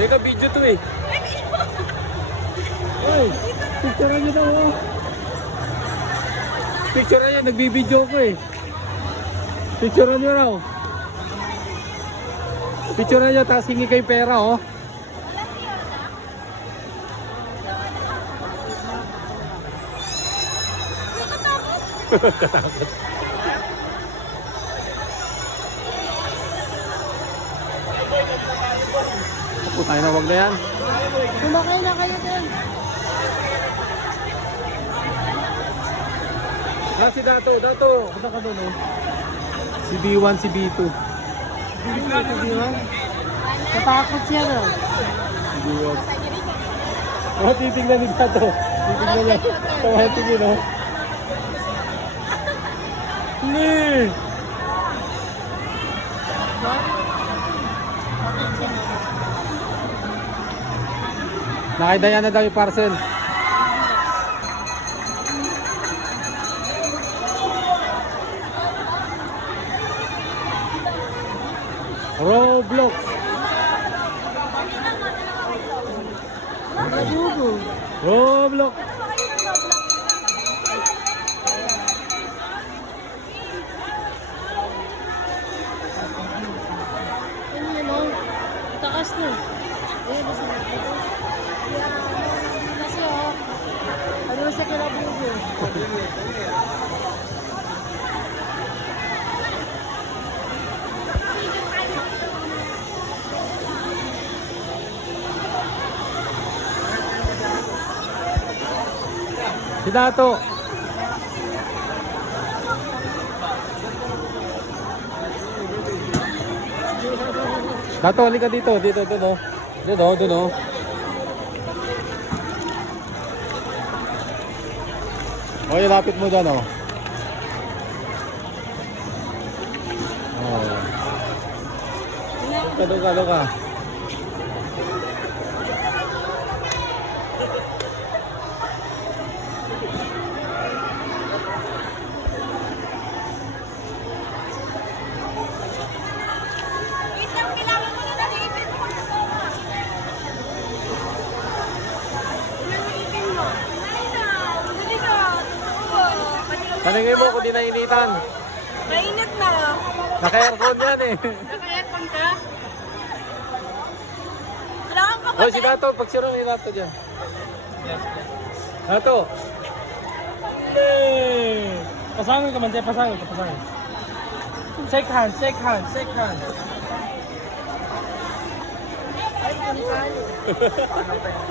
Teka, video to eh. Ay, picture niyo daw oh. Picture niyo, nagbibideo ko eh. Picture niyo raw. Picture niyo, tapos hingi kayo pera oh. Katakot. Ako tayo na, wag na yan. Kumakay na kayo din. Si Dato, punta ka doon oh. Si B1, si B2. B1? Natakot siya na. Si B1. Oh, titignan ni Dato. Titignan niya. Tawahin oh. Ni! Nakidaya na daw yung parcel. Roblox. Roblox. Takas na. Eh, basta na. Kasi oh. Ano sa kilabugo? Si Dato. Dato, halika dito. Dito, doon oh. Doon oh, doon oh. Okay, lapit mo dyan oh. Oh. Doon ka. Tanungin mo kung di nainitan. Mainit na. Naka-aircon yan eh. Naka-aircon ka? Kailangan ka ba? Oh, si Dato, pagsiro ni Dato dyan. Dato. Pasangin ka man, Jay. Pasangin. Shake hand.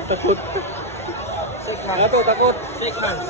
Takot. Dato, takot. Shake hand.